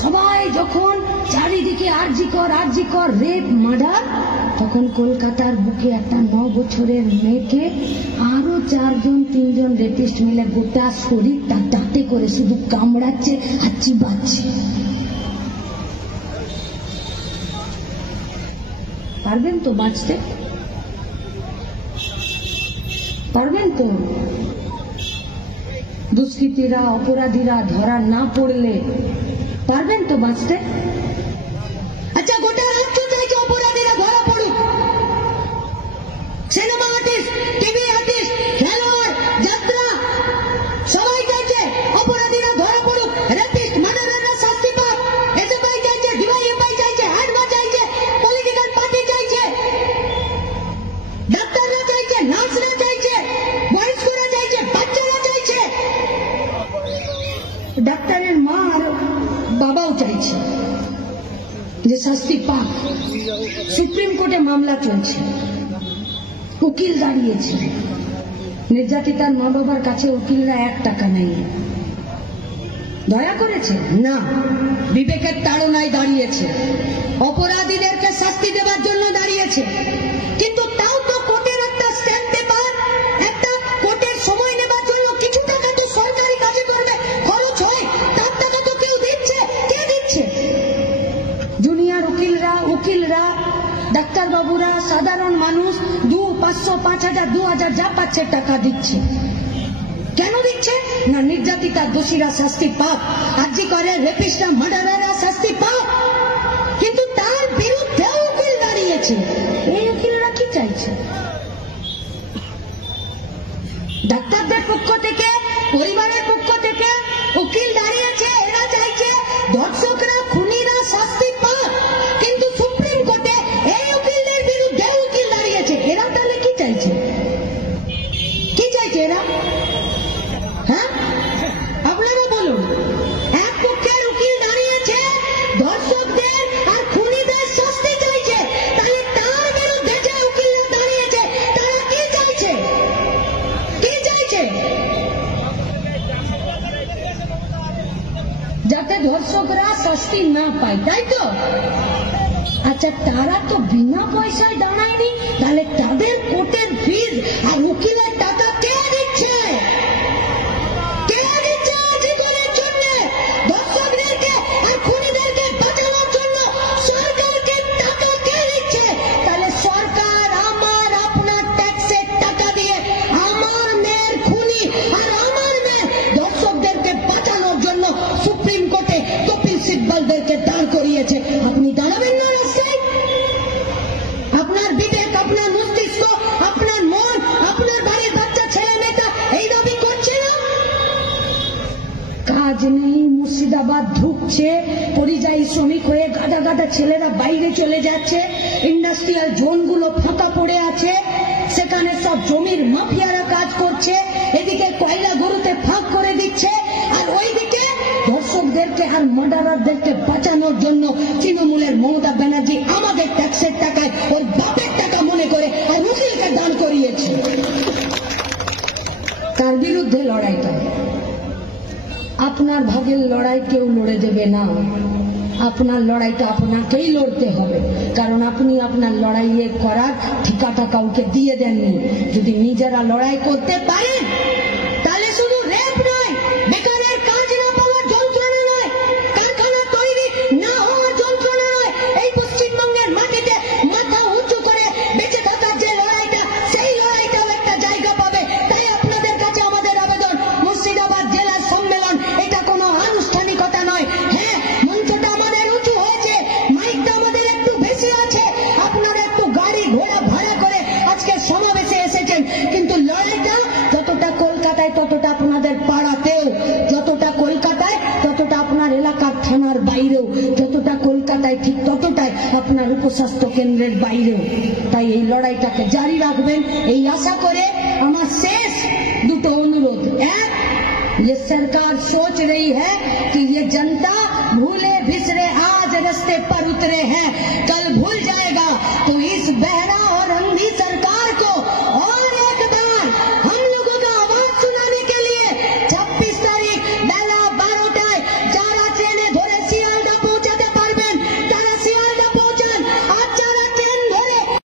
সবাই যখন চারিদিকে আরজি কর রেপ মার্ডার, তখন কলকাতার বুকে একটা 9 বছরের মেয়েকে আরো 4-3 রেপিস্ট মিলে গোটা শরীরটা দাঁতে করে শুধু কামড়াচ্ছে আর চিবাচ্ছে। পারবেন তো বাঁচতে? পারবেন তো? দুষ্কৃতীরা অপরাধীরা ধরা না পড়লে পারবেন তো বাঁচতে? আচ্ছা, গোটা রাজ্য চাইছে অপরাধীরা ধরা পড়ুক। সিনেমা আর্টিস্ট, টিভি আর্টিস্ট, খেলোয়াড়, যাত্রা সবাই চাইছে অপরাধীরা ধরা পড়ুক, রেপিস্ট মার্ডাররা শাস্তি পাক। এসএফআই চাইছে, ডিওয়াইএফআই চাইছে, আডমা চাইছে, পলিটিক্যাল পার্টি চাইছে, ডাক্তাররা চাইছে, নার্সরা চাইছে, বয়স্করা চাইছে, বাচ্চারা চাইছে, ডাক্তারের মা আর বাবাও চাইছে যে শাস্তি পাক। সুপ্রিম কোর্টে মামলা চলছে, উকিল দাঁড়িয়েছে, নির্যাতিতার মা বাবার কাছে উকিলরা 1 টাকা নেই। দয়া করেছে না, বিবেকের তাড়নায় দাঁড়িয়েছে, অপরাধীদেরকে শাস্তি দেওয়ার জন্য দাঁড়িয়েছে। কিন্তু তাও তো কোর্টের একটা স্ট্যাম্প পেপার, একটা কোর্টের সময় নেবার জন্য কিছু টাকা তো সরকারি কাজে করবে খরচ হয়, তার টাকা তো কেউ দিচ্ছে। কে দিচ্ছে? জুনিয়র উকিলরা, ডাক্তারবাবুরা, সাধারণ মানুষ 200, 500, 5000, 2000 যা পাচ্ছে টাকা দিচ্ছে। কেন দিচ্ছে? না, নির্যাতিতা দোষীরা শাস্তি পাক, আরজি করে রেপিস্টরা মার্ডাররা শাস্তি পাক। কিন্তু তার বিরুদ্ধে উকিল দাঁড়িয়েছে। এই উকিলরা কি চাইছে? ডাক্তারদের পক্ষ থেকে, পরিবারের পক্ষ থেকে উকিল দাঁড়িয়েছে, এরা চাইছে ধর্ষকরা, খুনিরা শাস্তি পাক। কিন্তু সুপ্রিম কোর্টে এই উকিলদের বিরুদ্ধে উকিল দাঁড়িয়েছে। এরা তাহলে কি চাইছে? কি চাইছে এরা? হ্যাঁ, আপনারা বলুন। এক পক্ষের উকিল দাঁড়িয়েছে ধর্ষকদের আর খুনিদের শাস্তি চাইছে, তাহলে তার বিরুদ্ধে যে উকিলরা দাঁড়িয়েছে তারা কি চাইছে? কি চাইছে? যাতে ধর্ষকরা শাস্তি না পায়, তাই তো? আচ্ছা, তারা তো বিনা পয়সায় দাঁড়ায়নি, তাহলে তাদের কোর্টের ফিজ আর উকিলের টাকা কে দিচ্ছে? কে দিচ্ছে জীবনের জন্য? ধর্ষকদেরকে আর খুনিদেরকে বাঁচানোর জন্য সরকারকে টাকা কে দিচ্ছে? তাহলে সরকার আমার আপনার ট্যাক্সের টাকা দিয়ে আমার মেয়ের খুনি আর আমার মেয়ের ধর্ষকদেরকে বাঁচানোর জন্য সুপ্রিম কোর্টে কপিল সিব্বলদেরকে দাঁড় করিয়েছে। আপনি দাঁড়াবেন না রাস্তায়? আপনার বিবেক, আপনার মস্তিষ্ক, আপনার মন, আপনার বাড়ির বাচ্চা ছেলে মেয়েটা এই দাবি করছে না? কাজ নেই, মুর্শিদাবাদ ঢুকছে, পরিযায়ী শ্রমিক হয়ে গাদা ছেলেরা বাইরে চলে যাচ্ছে, ইন্ডাস্ট্রিয়াল জোনগুলো ফাঁকা পড়ে আছে, সেখানে সব জমির মাফিয়ারা কাজ করছে, এদিকে কয়লা গরুতে ফাঁক করে দিচ্ছে, আর ওইদিকে ধর্ষকদেরকে আর মার্ডারারদেরকে বাঁচানোর জন্য তৃণমূলের মমতা ব্যানার্জি আমাদের ট্যাক্সের টাকায় ওর বাপের টাকা মনে করে আর উকিলকে দান করিয়েছে। তার বিরুদ্ধে লড়াইটা, আপনার ভাগের লড়াই কেউ লড়ে দেবে না। আপনার লড়াইটা আপনাকেই লড়তে হবে, কারণ আপনি আপনার লড়াইয়ে করার ঠিকাটা কাউকে দিয়ে দেননি। যদি নিজেরা লড়াই করতে পারেন তাহলে শুধু রেপ নয়, বেকারের কাজ না পাওয়ার যন্ত্রণা নয়, কারখানা তৈরি না হওয়ার যন্ত্রণা নয়, এই পশ্চিমবঙ্গের মাটিতে মাথা উঁচু করে বেঁচে থাকার যে লড়াইটা, সেই লড়াইটাও একটা জায়গা পাবে। তাই আপনাদের কাছে আমাদের আবেদন, মুর্শিদাবাদ জেলা সম্মেলন এটা কোনো আনুষ্ঠানিকতা নয়। হ্যাঁ, মঞ্চটা আমাদের উঁচু হয়েছে, মাইকটা আমাদের একটু বেশি আছে, আপনারা একটু গাড়ি ঘোড়া ভাড়া করে আজকে সমাবেশে এসেছেন, কিন্তু লড়াইটা যতটা কলকাতায় ততটা আপনাদের পাড়াতেও, যতটা কলকাতায় ততটা আপনার এলাকার থানার বাইরেও, যতটা কলকাতায় ঠিক ততটাই আপনার উপস্বাস্থ্য কেন্দ্রের বাইরেও। তাই এই লড়াইটাকে জারি রাখবেন এই আশা করে আমার শেষ 2টো অনুরোধ। এক, ये सरकार सोच रही है कि ये जनता भूले बिसरे आज रास्ते पर उतरे हैं, कल भूल जाएगा, तो इस बहरा